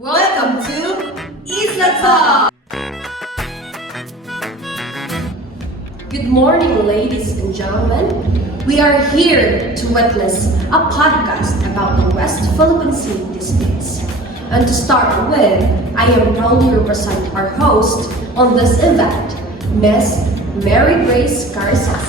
Welcome to Isla Talk! Good morning, ladies and gentlemen. We are here to witness a podcast about the West Philippine Sea disputes. And to start with, I am proudly represent our host on this event, Miss Mary Grace Carisas.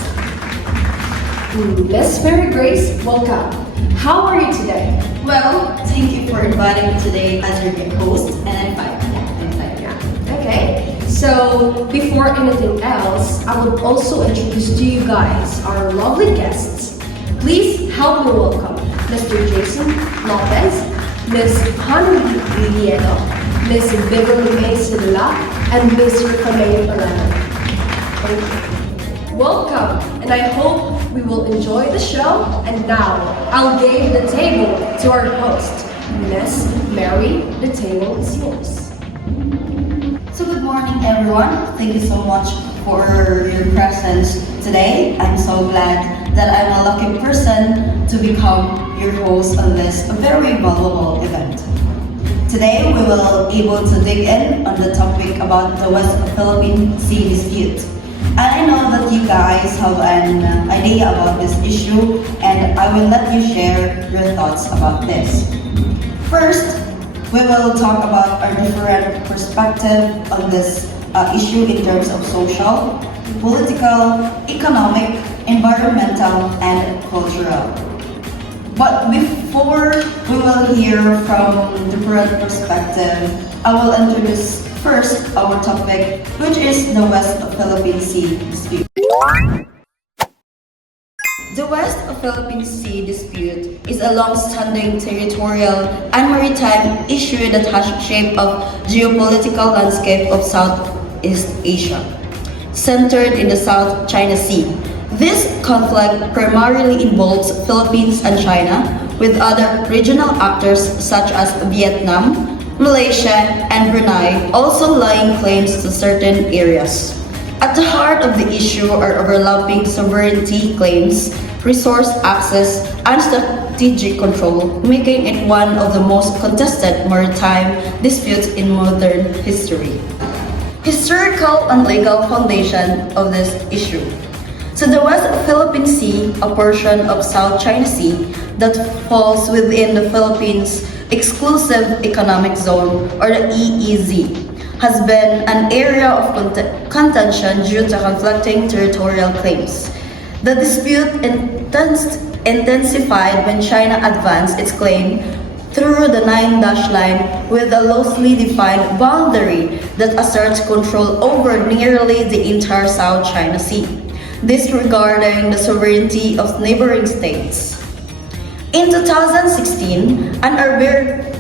Miss Mary Grace, welcome. How are you today? Well, thank you for inviting me today as your host, and I'm fine. I'm fine. Yeah. Okay. So before anything else, I would also introduce to you guys our lovely guests. Please help me welcome Mr. Jason Lopez, Miss Honey Villiedo, Miss Beverly May Sidula, and Miss Ricamay Orlando. Thank you. Welcome, and I hope we will enjoy the show. And now, I'll give the table to our host, Miss Mary. The table is yours. So good morning, everyone. Thank you so much for your presence today. I'm so glad that I'm a lucky person to become your host on this very valuable event. Today, we will able to dig in on the topic about the West Philippine Sea dispute. And I know that you guys have an idea about this issue, and I will let you share your thoughts about this. First, we will talk about our different perspective on this issue in terms of social, political, economic, environmental, and cultural. But before we will hear from different perspective, I will introduce first our topic, which is the West Philippine Sea dispute. The West Philippine Sea dispute is a long-standing territorial and maritime issue that has shaped the geopolitical landscape of Southeast Asia, centered in the South China Sea. This conflict primarily involves Philippines and China, with other regional actors such as Vietnam, Malaysia, and Brunei also laying claims to certain areas. At the heart of the issue are overlapping sovereignty claims, resource access, and strategic control, making it one of the most contested maritime disputes in modern history. Historical and legal foundation of this issue. So the West Philippine Sea, a portion of South China Sea that falls within the Philippines Exclusive Economic Zone, or the EEZ, has been an area of contention due to conflicting territorial claims. The dispute intensified when China advanced its claim through the Nine-Dash Line with a loosely defined boundary that asserts control over nearly the entire South China Sea, disregarding the sovereignty of neighboring states. In 2016, an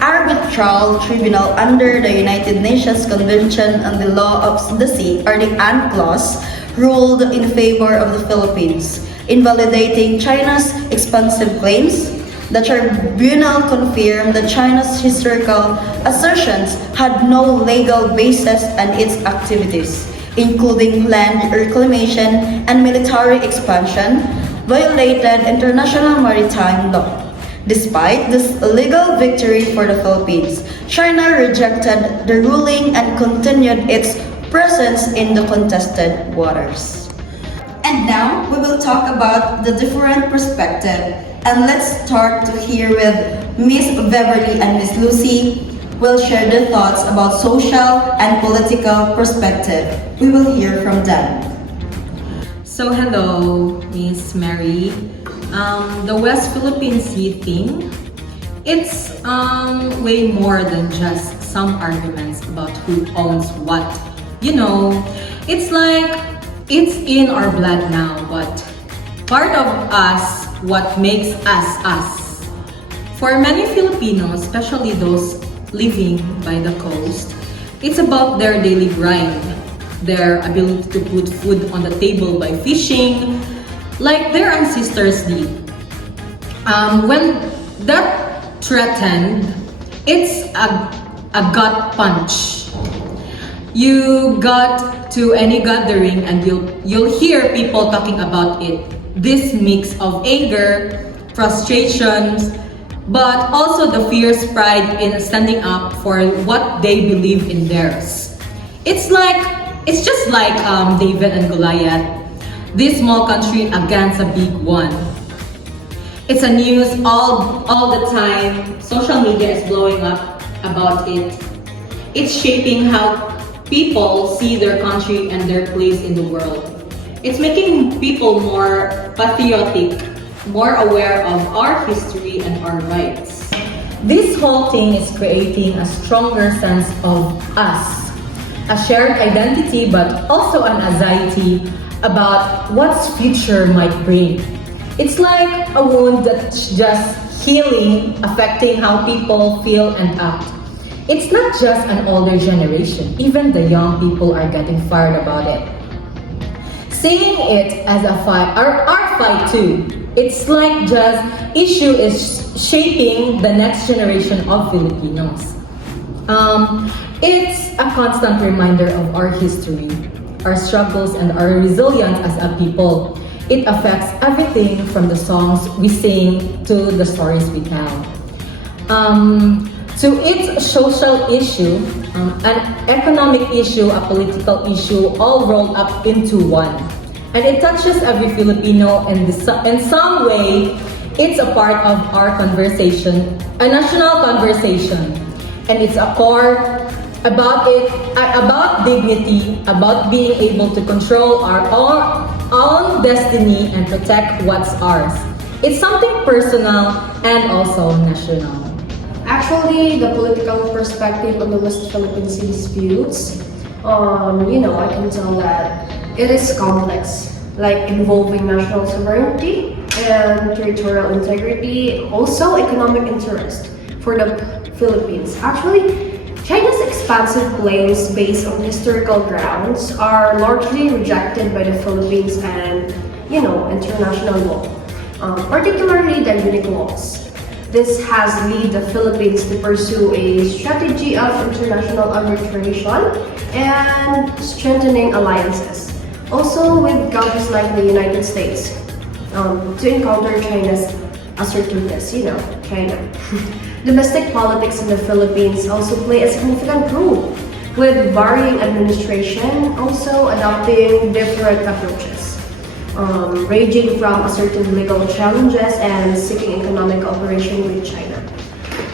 arbitral tribunal under the United Nations Convention on the Law of the Sea, or the UNCLOS, ruled in favor of the Philippines, invalidating China's expansive claims. The tribunal confirmed that China's historical assertions had no legal basis and its activities, including land reclamation and military expansion, violated international maritime law. Despite this legal victory for the Philippines, China rejected the ruling and continued its presence in the contested waters. And now we will talk about the different perspective, and let's start to hear with Miss Beverly and Miss Lucy will share their thoughts about social and political perspective. We will hear from them. So hello, Miss Mary. The West Philippine Sea thing, it's way more than just some arguments about who owns what. You know, it's like it's in our blood now, but part of us, what makes us us. For many Filipinos, especially those living by the coast, it's about their daily grind, their ability to put food on the table by fishing, like their ancestors did. When that threatened, it's a gut punch. You got to any gathering and you'll hear people talking about it. This mix of anger, frustrations, but also the fierce pride in standing up for what they believe in theirs. It's just like David and Goliath, this small country against a big one. It's a news all the time. Social media is blowing up about it. It's shaping how people see their country and their place in the world. It's making people more patriotic, more aware of our history and our rights. This whole thing is creating a stronger sense of us, a shared identity, but also an anxiety about what's future might bring. It's like a wound that's just healing, affecting how people feel and act. It's not just an older generation, even the young people are getting fired about it. Seeing it as a fight, our fight too. It's like just issue is shaping the next generation of Filipinos. It's a constant reminder of our history, our struggles, and our resilience as a people. It affects everything from the songs we sing to the stories we tell. To its social issue, an economic issue, a political issue, all rolled up into one. And it touches every Filipino in some way. It's a part of our conversation, a national conversation. And it's a core about dignity, about being able to control our own destiny and protect what's ours. It's something personal and also national. Actually, the political perspective on the West Philippine Sea disputes, I can tell that it is complex, like involving national sovereignty and territorial integrity, also economic interest for the Philippines. Actually, China's expansive claims based on historical grounds are largely rejected by the Philippines and, international law, particularly the unique laws. This has led the Philippines to pursue a strategy of international arbitration and strengthening alliances. Also with countries like the United States, to encounter China's assertiveness, China. Domestic politics in the Philippines also play a significant role, with varying administration also adopting different approaches, ranging from asserting legal challenges and seeking economic cooperation with China.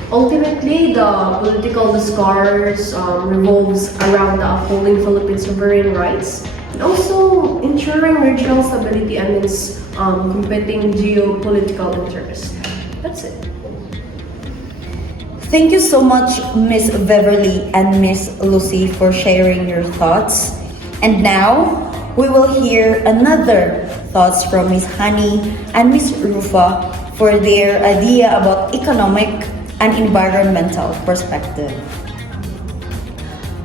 Ultimately, the political discourse revolves around the upholding Philippine sovereign rights and also ensuring regional stability amidst competing geopolitical interests. That's it. Thank you so much, Miss Beverly and Miss Lucy, for sharing your thoughts. And now, we will hear another thoughts from Miss Honey and Miss Rufa for their idea about economic and environmental perspective.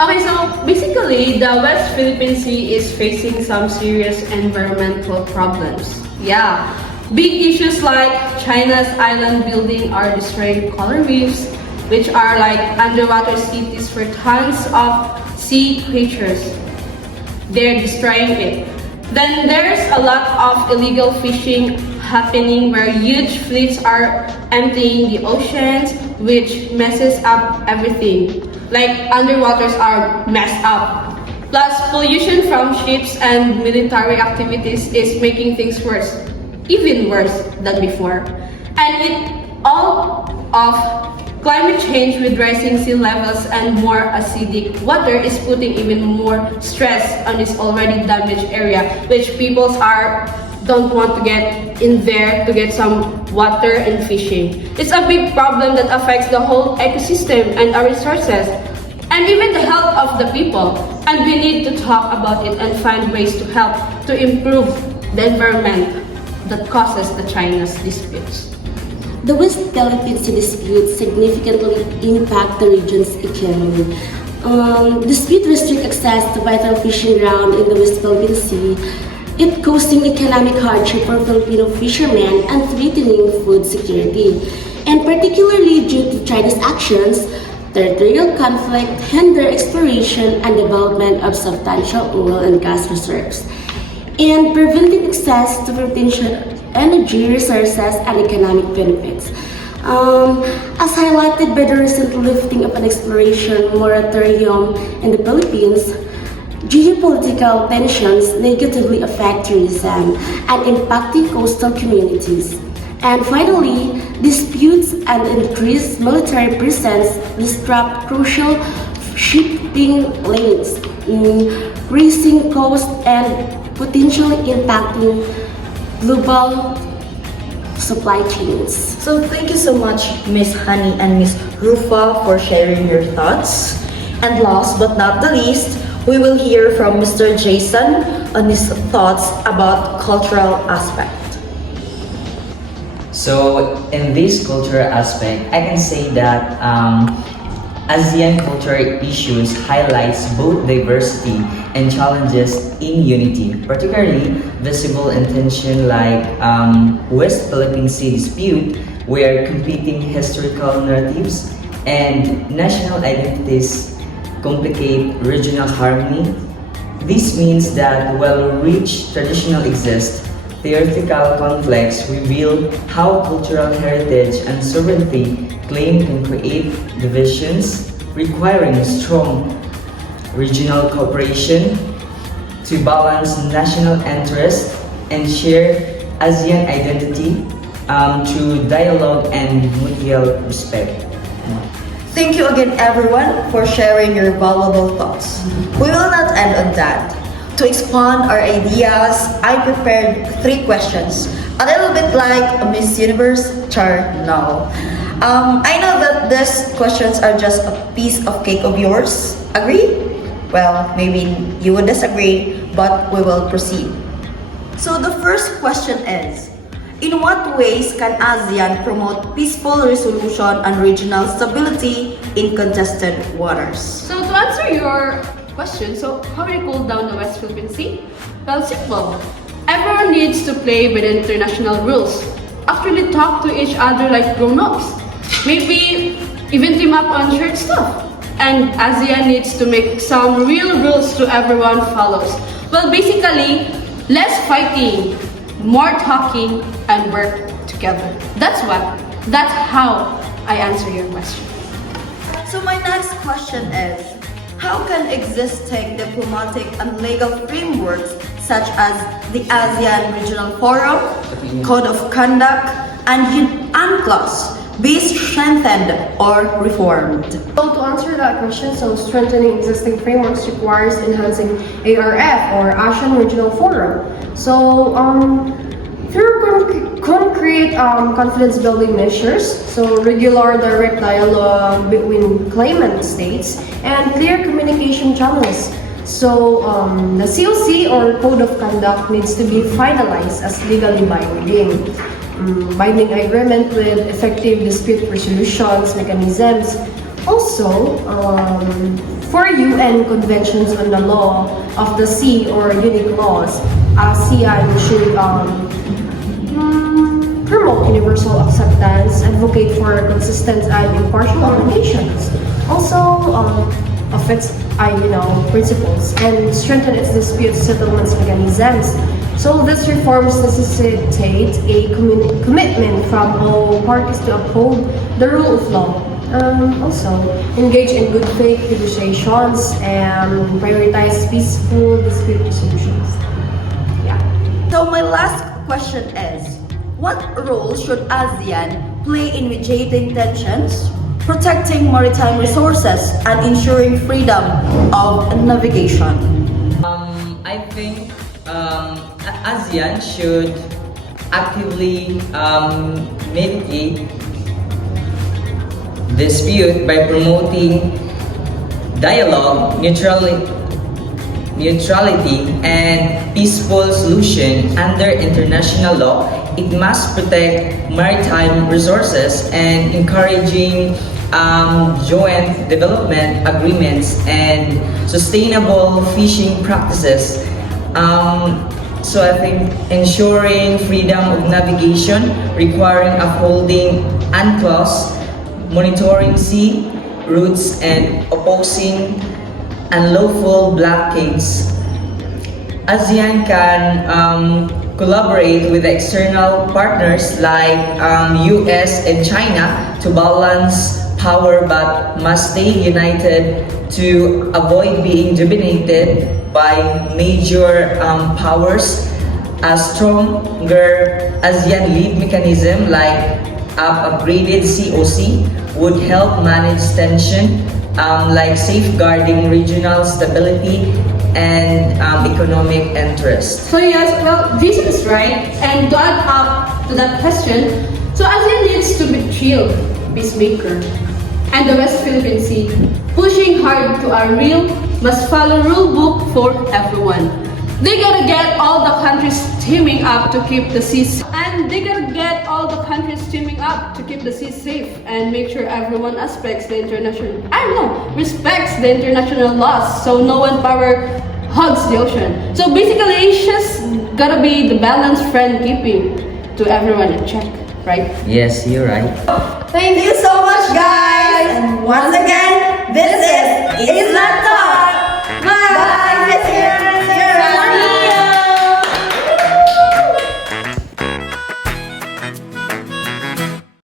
Okay, so basically, the West Philippine Sea is facing some serious environmental problems. Yeah, big issues like China's island building are destroying coral reefs, which are like underwater cities for tons of sea creatures. They're destroying it. Then there's a lot of illegal fishing happening where huge fleets are emptying the oceans, which messes up everything. Like underwaters are messed up. Plus pollution from ships and military activities is making things worse, even worse than before. And with all of climate change with rising sea levels and more acidic water is putting even more stress on this already damaged area, which people don't want to get in there to get some water and fishing. It's a big problem that affects the whole ecosystem and our resources, and even the health of the people. And we need to talk about it and find ways to help to improve the environment that causes the China's disputes. The West Philippine Sea dispute significantly impact the region's economy. Dispute restrict access to vital fishing ground in the West Philippine Sea. It causing economic hardship for Filipino fishermen and threatening food security. And particularly due to China's actions, territorial conflict hinder exploration and development of substantial oil and gas reserves, and preventing access to potential energy resources and economic benefits. As highlighted by the recent lifting of an exploration moratorium in the Philippines, geopolitical tensions negatively affect tourism and impacting coastal communities. And finally, disputes and increased military presence disrupt crucial shipping lanes, raising costs and potentially impacting global supply chains. So thank you so much, Miss Honey and Miss Rufa, for sharing your thoughts. And last but not the least, we will hear from Mr. Jason on his thoughts about cultural aspect. So in this cultural aspect, I can say that ASEAN cultural issues highlights both diversity and challenges in unity, particularly visible in tension like West Philippine Sea dispute, where competing historical narratives and national identities complicate regional harmony. This means that while rich traditional exists, theoretical conflicts reveal how cultural heritage and sovereignty claim can create divisions, requiring strong regional cooperation to balance national interest and share ASEAN identity through dialogue and mutual respect. Thank you again, everyone, for sharing your valuable thoughts. We will not end on that. To expand our ideas, I prepared 3 questions, a little bit like a Miss Universe chart now. I know that these questions are just a piece of cake of yours. Agree? Well, maybe you would disagree, but we will proceed. So the first question is, in what ways can ASEAN promote peaceful resolution and regional stability in contested waters? So to answer your question, so how will you cool down the West Philippine Sea? Well, simple. Everyone needs to play by the international rules. Actually talk to each other like grown-ups. Maybe even team up on shared stuff. And ASEAN needs to make some real rules so everyone follows. Well, basically, less fighting, more talking, and work together. That's how I answer your question. So my next question is, how can existing diplomatic and legal frameworks such as the ASEAN Regional Forum, Code of Conduct, and UNCLOS be strengthened or reformed? So to answer that question, so strengthening existing frameworks requires enhancing ARF or ASEAN Regional Forum. So through concrete confidence-building measures, so regular direct dialogue between claimant states and clear communication channels. So the COC or Code of Conduct needs to be finalized as legally binding. Binding agreement with effective dispute resolutions mechanisms. Also, for UN conventions on the law of the sea or unique laws, ASEAN should promote universal acceptance, advocate for consistent and impartial obligations. Also, of its principles and strengthen its dispute settlements mechanisms. So these reforms necessitate a commitment from all parties to uphold the rule of law. Also, engage in good faith negotiations and prioritize peaceful dispute resolutions. Yeah. So my last question is, what role should ASEAN play in mediating tensions, protecting maritime resources, and ensuring freedom of navigation? I think ASEAN should actively mediate dispute by promoting dialogue, neutrality, and peaceful solution under international law. It must protect maritime resources and encouraging joint development agreements and sustainable fishing practices. So I think ensuring freedom of navigation, requiring upholding UNCLOS, monitoring sea routes, and opposing unlawful blockades. ASEAN can collaborate with external partners like US and China to balance power but must stay united to avoid being dominated by major powers. A stronger ASEAN lead mechanism like upgraded COC would help manage tension, like safeguarding regional stability and economic interest. So yes, well, Jason is right. And to add up to that question, so ASEAN needs to be chill, peacemaker, and the West Philippine Sea, pushing hard to our real, must follow rule book for everyone. They gotta get all the countries teaming up to keep the seas, and they gotta get all the countries teaming up to keep the seas safe and make sure everyone respects the international laws, so no one power hugs the ocean. So basically, Asia's gotta be the balanced friend keeping to everyone in check, right? Yes, you're right. Thank you so much, guys! And once again, this